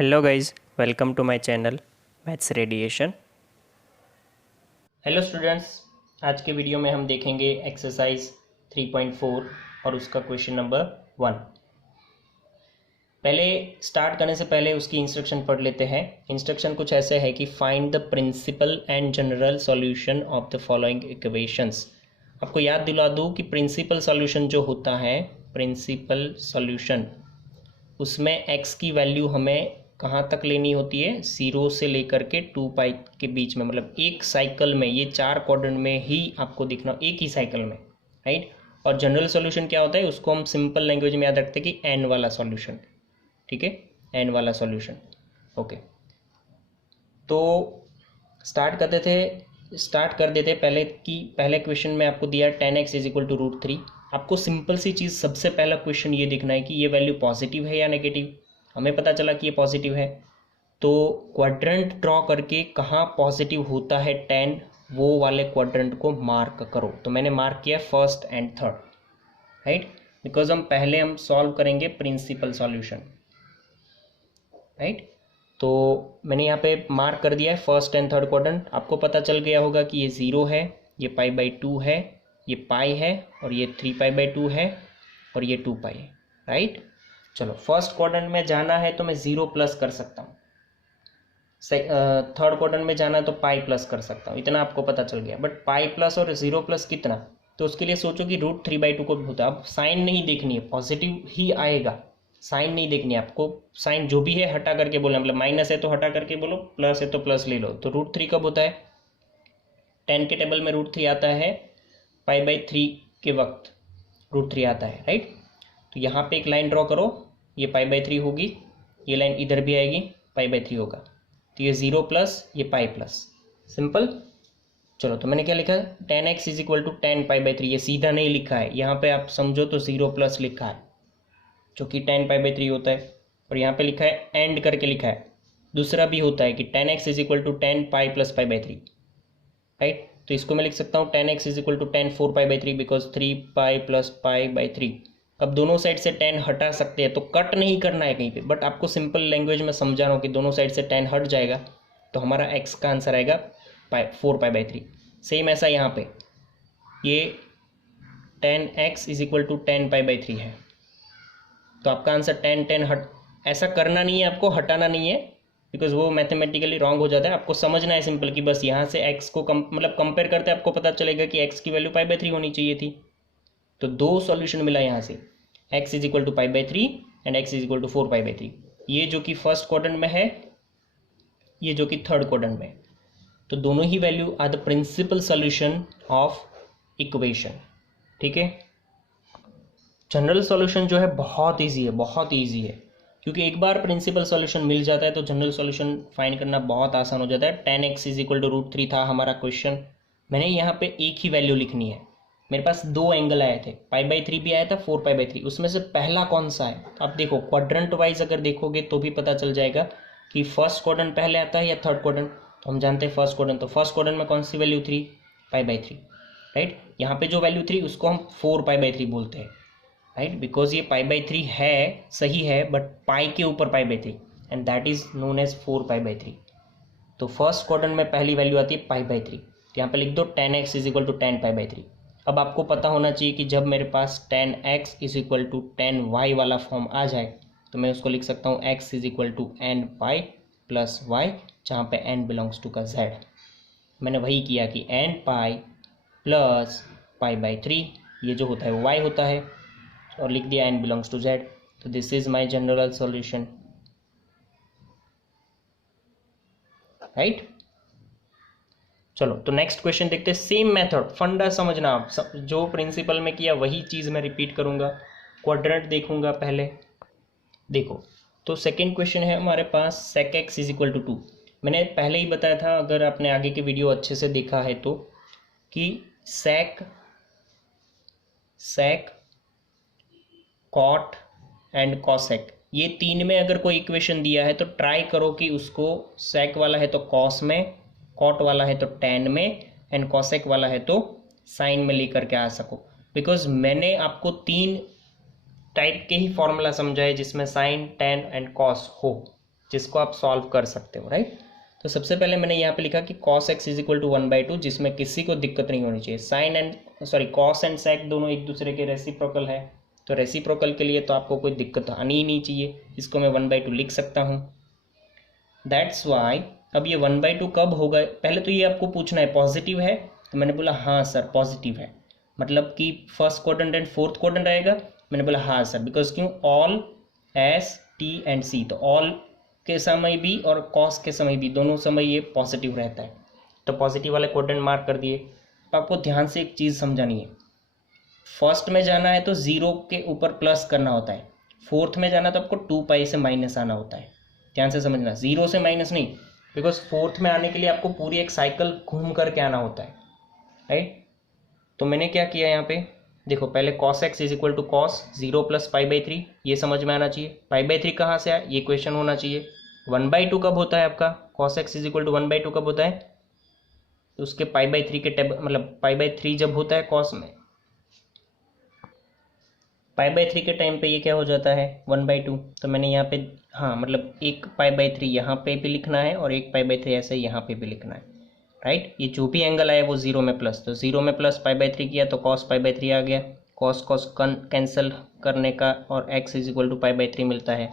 Hello guys, welcome to my channel Maths Radiation. Hello students, आज के video में हम देखेंगे एक्सरसाइज 3.4 और उसका क्वेश्चन नंबर 1। पहले स्टार्ट करने से पहले उसकी इंस्ट्रक्शन पढ़ लेते हैं। इंस्ट्रक्शन कुछ ऐसे है कि find the principal and general solution of the following equations. आपको याद दिला दूँ कि प्रिंसिपल सॉल्यूशन जो होता है, प्रिंसिपल सॉल्यूशन, उसमें x की वैल्यू हमें कहाँ तक लेनी होती है, 0 से लेकर के 2π के बीच में, मतलब एक साइकिल में, ये 4 क्वाड्रेंट में ही आपको दिखना, एक ही साइकिल में, राइट। और जनरल सॉल्यूशन क्या होता है, उसको हम सिंपल लैंग्वेज में याद रखते हैं कि n वाला सॉल्यूशन, ठीक है, n वाला सॉल्यूशन। ओके, तो स्टार्ट कर देते पहले कि पहले क्वेश्चन में आपको दिया 10x इज इक्वल टू √3। आपको सिंपल सी चीज़, सबसे पहला क्वेश्चन ये देखना है कि ये वैल्यू पॉजिटिव है या नेगेटिव। हमें पता चला कि ये पॉजिटिव है, तो क्वाड्रेंट ड्रॉ करके कहाँ पॉजिटिव होता है 10, वो वाले क्वाड्रेंट को मार्क करो। तो मैंने मार्क किया first and third, right, because हम सॉल्व करेंगे प्रिंसिपल सॉल्यूशन, राइट। तो मैंने यहाँ पे मार्क कर दिया है फर्स्ट एंड थर्ड क्वाड्रेंट। आपको पता चल गया होगा कि ये 0 है, ये π/2 है, ये पाई है, और ये 3π/2 है, और ये 2π है, राइट। चलो, फर्स्ट क्वाड्रेंट में जाना है तो मैं 0 प्लस कर सकता हूँ, थर्ड क्वाड्रेंट में जाना है तो पाई प्लस कर सकता हूँ, इतना आपको पता चल गया। बट पाई प्लस और 0 प्लस कितना, तो उसके लिए सोचो कि √3/2 को होता है। अब साइन नहीं देखनी है, पॉजिटिव ही आएगा, साइन नहीं देखनी है आपको। साइन जो भी है हटा करके बोलना, मतलब माइनस है तो हटा करके बोलो, प्लस है तो प्लस ले लो। तो √3 कब होता है, 10 के टेबल में √3 आता है, π/3 के वक्त √3 आता है, राइट। तो यहाँ पे एक लाइन ड्रॉ करो, ये π/3 होगी, ये लाइन इधर भी आएगी, π/3 होगा। तो ये 0 प्लस ये पाई प्लस, सिंपल। चलो, तो मैंने क्या लिखा है, 10x इज इक्वल टू 10π/3। ये सीधा नहीं लिखा है, यहाँ पे आप समझो तो 0 प्लस लिखा है, जो कि 10π/3 होता है। और यहाँ पे लिखा है एंड करके लिखा है। दूसरा भी होता है कि 10x is equal to 10π plus π/3, right. तो इसको मैं लिख सकता हूँ 10x is equal to 10 4π/3, because 3π plus π/3। अब दोनों साइड से 10 हटा सकते हैं, तो कट नहीं करना है कहीं पे, बट आपको सिंपल लैंग्वेज में समझा रहा हूँ कि दोनों साइड से 10 हट जाएगा, तो हमारा x का आंसर आएगा 4π/3। सेम ऐसा यहाँ पे, ये 10x इज इक्वल टू 10π/3 है, तो आपका आंसर 10 हट, ऐसा करना नहीं है आपको, हटाना नहीं है, बिकॉज वो मैथमेटिकली रॉन्ग हो जाता है। आपको समझना है सिंपल कि बस यहाँ से x को मतलब कंपेयर करते आपको पता चलेगा कि x की वैल्यू π/3 होनी चाहिए थी। तो दो सॉल्यूशन मिला यहाँ से, x is equal to π/3 and x is equal to 4π/3। ये जो कि फर्स्ट क्वाड्रेंट में है, ये जो कि थर्ड क्वाड्रेंट में है, तो दोनों ही value are the principal solution of equation, ठीक है। जनरल सॉल्यूशन जो है बहुत ईजी है, बहुत ईजी है, क्योंकि एक बार प्रिंसिपल सॉल्यूशन मिल जाता है तो जनरल सॉल्यूशन फाइंड करना बहुत आसान हो जाता है। 10x इज इक्वल टू √3 था हमारा क्वेश्चन। मैंने यहाँ पे एक ही वैल्यू लिखनी है, मेरे पास दो एंगल आए थे, π/3 भी आया था, 4π/3। उसमें से पहला कौन सा है, आप देखो क्वाड्रेंट वाइज अगर देखोगे तो भी पता चल जाएगा कि फर्स्ट क्वाड्रेंट पहले आता है या थर्ड क्वाड्रेंट। तो हम जानते हैं फर्स्ट क्वाड्रेंट, तो फर्स्ट क्वाड्रेंट में कौन सी वैल्यू 3, π/3, राइट। यहाँ पे जो वैल्यू 3 उसको हम 4π/3 बोलते हैं, राइट, बिकॉज ये π/3 है, सही है, बट पाई के ऊपर π/3 and that is known as 4π/3। तो फर्स्ट क्वाड्रेंट में पहली वैल्यू आती है π/3, यहाँ पे लिख दो 10x इज इक्वल टू 10π/3। अब आपको पता होना चाहिए कि जब मेरे पास 10x is equal to 10y वाला फॉर्म आ जाए, तो मैं उसको लिख सकता हूँ x is equal to nπ plus y, जहाँ पे n बिलोंग्स टू का z। मैंने वही किया कि nπ प्लस π/3, ये जो होता है वो y होता है, और लिख दिया n बिलोंग्स टू z। तो this is my general solution, right. चलो, तो नेक्स्ट क्वेश्चन देखते हैं। सेम मेथड, फंडा समझना आप, जो प्रिंसिपल में किया वही चीज़ मैं रिपीट करूंगा। क्वाड्रेंट देखूंगा पहले, देखो। तो सेकेंड क्वेश्चन है हमारे पास, sec x is equal to 2। मैंने पहले ही बताया था, अगर आपने आगे की वीडियो अच्छे से देखा है तो, कि sec cot एंड cosec, ये तीन में अगर कोई इक्वेशन दिया है तो ट्राई करो कि उसको sec वाला है तो cos में, cot वाला है तो tan में, एंड cosec वाला है तो sin में लेकर के आ सको। बिकॉज मैंने आपको तीन टाइप के ही फॉर्मूला समझाए जिसमें sin, tan एंड cos हो, जिसको आप सॉल्व कर सकते हो, राइट। तो सबसे पहले मैंने यहाँ पे लिखा कि cos x is equal to 1/2, जिसमें किसी को दिक्कत नहीं होनी चाहिए। Sine and sorry cos and sec दोनों एक दूसरे के रेसिप्रोकल है, तो रेसिप्रोकल के लिए तो आपको कोई दिक्कत आनी ही नहीं चाहिए। इसको मैं 1/2 लिख सकता हूँ। दैट्स वाई अब ये 1/2 कब होगा, पहले तो ये आपको पूछना है पॉजिटिव है, तो मैंने बोला हाँ सर पॉजिटिव है, मतलब कि first quadrant and fourth quadrant आएगा। मैंने बोला हाँ सर, बिकॉज क्यों, ऑल एस टी एंड सी, तो ऑल के समय भी और कॉस के समय भी, दोनों समय ये पॉजिटिव रहता है, तो पॉजिटिव वाले क्वाड्रेंट मार्क कर दिए। तो आपको ध्यान से एक चीज़ समझानी है, फर्स्ट में जाना है तो 0 के ऊपर प्लस करना होता है, फोर्थ में जाना तो आपको 2 से माइनस आना होता है। ध्यान से समझना, 0 से माइनस नहीं, बिकॉज फोर्थ में आने के लिए आपको पूरी एक साइकिल घूम करके आना होता है, राइट। तो मैंने क्या किया यहाँ पे, देखो पहले cos x is equal to cos 0 plus π/3, ये समझ में आना चाहिए। π/3 कहाँ से आया, ये क्वेश्चन होना चाहिए। 1/2 कब होता है आपका, cos x is equal to 1/2 कब होता है, तो उसके π/3 के टेबल, मतलब π/3 जब होता है cos में, π/3 के टाइम पे ये क्या हो जाता है 1/2। तो मैंने यहाँ पे हाँ मतलब एक π/3 यहाँ पे भी लिखना है और एक π/3 ऐसे यहाँ पे भी लिखना है, राइट। ये जो भी एंगल आया वो 0 में प्लस, तो 0 में प्लस π/3 किया तो cos π/3 आ गया, cos cos कैंसिल करने का और x इज इक्वल टू π/3 मिलता है।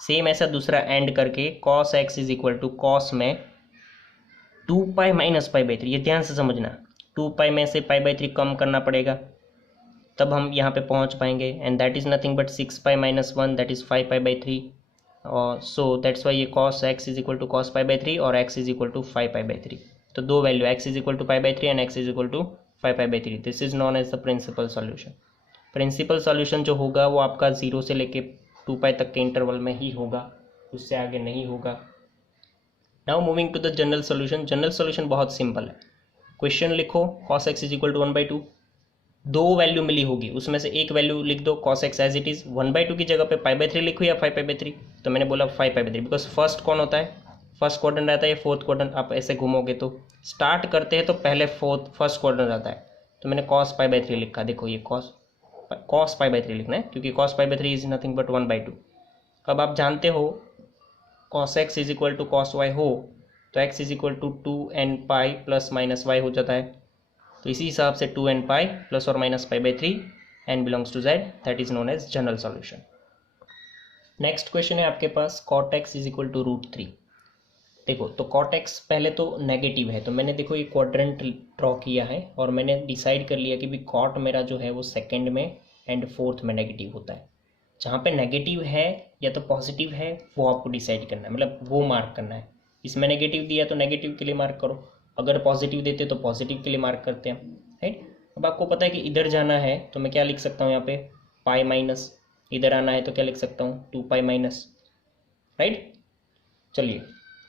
सेम ऐसा दूसरा एंड करके cos x is equal to cos में 2π माइनस π/3, ये ध्यान से समझना, 2π में से π/3 कम करना पड़ेगा तब हम यहाँ पे पहुँच पाएंगे, and that is nothing but 6π minus 1 that is 5π/3, और सो दैट्स वाई ये cos x is equal to cos π/3 और x इज इक्वल टू 5π/3। तो दो value x is equal to π/3 and x is equal to 5π/3, this is known as the principal solution. Principal solution जो होगा वो आपका 0 से लेके 2π तक के इंटरवल में ही होगा, उससे आगे नहीं होगा। Now moving to the general solution. General solution बहुत सिंपल है, क्वेश्चन लिखो cos x is equal to 1/2, दो वैल्यू मिली होगी उसमें से एक वैल्यू लिख दो cos x as it is, 1/2 की जगह पे π/3 लिखो या 5π/3, तो मैंने बोला 5π/3 बिकॉज फर्स्ट कौन होता है, फर्स्ट क्वाड्रेंट रहता है, फोर्थ क्वाड्रेंट। आप ऐसे घूमोगे तो स्टार्ट करते हैं तो पहले फर्स्ट क्वाड्रेंट रहता है, तो मैंने cos π/3 लिखा। देखो ये cos π/3 लिखना है क्योंकि cos π/3 इज नथिंग बट 1/2। अब आप जानते हो cos x is equal to cos y हो तो x is equal to 2nπ plus minus y हो जाता है, तो इसी हिसाब से 2nπ प्लस और minus π/3 n belongs to z, that is known as general solution. Next question है आपके पास cot x is equal to √3। देखो तो cot x पहले तो नेगेटिव है, तो मैंने देखो ये क्वाड्रेंट ड्रॉ किया है और मैंने डिसाइड कर लिया कि भी cot मेरा जो है वो सेकेंड में एंड फोर्थ में नेगेटिव होता है। जहाँ पे नेगेटिव है या तो पॉजिटिव है वो आपको डिसाइड करना है, मतलब वो मार्क करना है। इसमें नेगेटिव दिया तो नेगेटिव के लिए मार्क करो, अगर पॉजिटिव देते तो पॉजिटिव के लिए मार्क करते हैं, राइट। अब आपको पता है कि इधर जाना है तो मैं क्या लिख सकता हूँ यहाँ पे पाई माइनस, इधर आना है तो क्या लिख सकता हूँ 2π माइनस, राइट। चलिए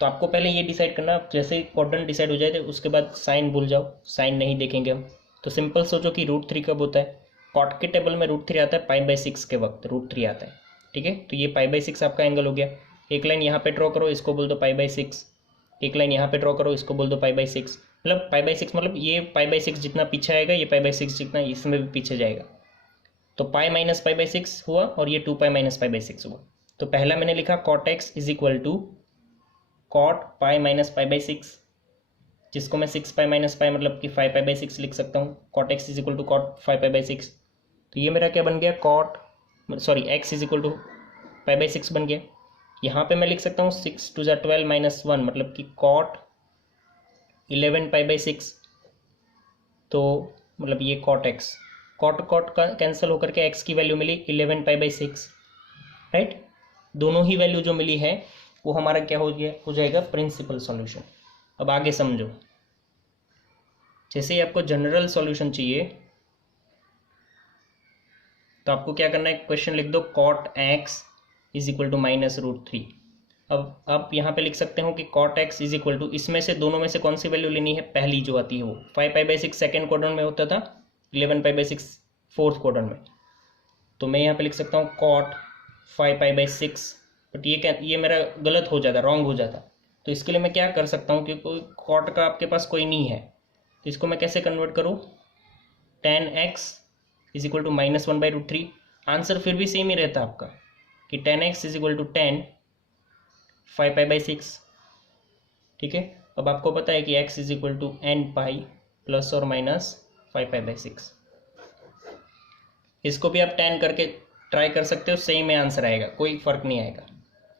तो आपको पहले ये डिसाइड करना, जैसे क्वाड्रेंट डिसाइड हो जाए तो उसके बाद साइन भूल जाओ, साइन नहीं देखेंगे हम। तो सिंपल सोचो कि √3 कब होता है, कॉट के टेबल में √3 आता है, π/6 के वक्त √3 आता है, ठीक है। तो ये π/6 आपका एंगल हो गया। एक लाइन यहाँ पे ड्रॉ करो, इसको बोल दो π/6, एक लाइन यहाँ पे ड्रॉ करो, इसको बोल दो π/6, मतलब π/6 मतलब ये π/6 जितना पीछे आएगा ये π/6 जितना इसमें भी पीछे जाएगा, तो π माइनस π/6 हुआ और ये 2π माइनस π/6 हुआ। तो पहला मैंने लिखा cot x is equal to cot π minus π/6, जिसको मैं 6π माइनस π मतलब कि 5π/6 लिख सकता हूँ। cot x is equal to cot 5π/6, तो ये मेरा क्या बन गया x इज इक्वल टू π/6 बन गया। यहाँ पे मैं लिख सकता हूँ 6 2 12 माइनस 1 मतलब कि cot 11π/6, तो मतलब ये cot x, cot का कैंसिल होकर के x की वैल्यू मिली 11π/6, राइट। दोनों ही वैल्यू जो मिली है वो हमारा क्या हो जाएगा प्रिंसिपल सॉल्यूशन। अब आगे समझो, जैसे ही आपको जनरल सॉल्यूशन चाहिए तो आपको क्या करना है, क्वेश्चन लिख दो cot x is equal to minus √3। अब आप यहाँ पे लिख सकते हो कि cot x is equal to, इसमें से दोनों में से कौन सी वैल्यू लेनी है, पहली जो आती है वो 5π/6 सेकेंड क्वाड्रेंट में होता था, 11π/6 फोर्थ क्वाड्रेंट में, तो मैं यहाँ पे लिख सकता हूँ cot 5π/6, बट ये मेरा गलत हो जाता, रॉन्ग हो जाता। तो इसके लिए मैं क्या कर सकता हूँ, क्योंकि cot का आपके पास कोई नहीं है, तो इसको मैं कैसे कन्वर्ट करूँ, tan x is equal to minus 1/√3। Answer फिर भी सेम ही रहता आपका कि tan x is equal to 10 5π/6। ठीक है, अब आपको पता है कि x is equal to n π plus और माइनस 5π/6। इसको भी आप 10 करके ट्राई कर सकते हो, सेम में आंसर आएगा, कोई फर्क नहीं आएगा,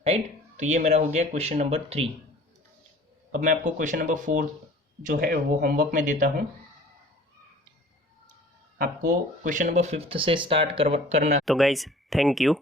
राइट। तो ये मेरा हो गया क्वेश्चन नंबर 3। अब मैं आपको क्वेश्चन नंबर 4 जो है वो होमवर्क में देता हूँ। आपको क्वेश्चन नंबर 5 से स्टार्ट करना। तो गाइज थैंक यू।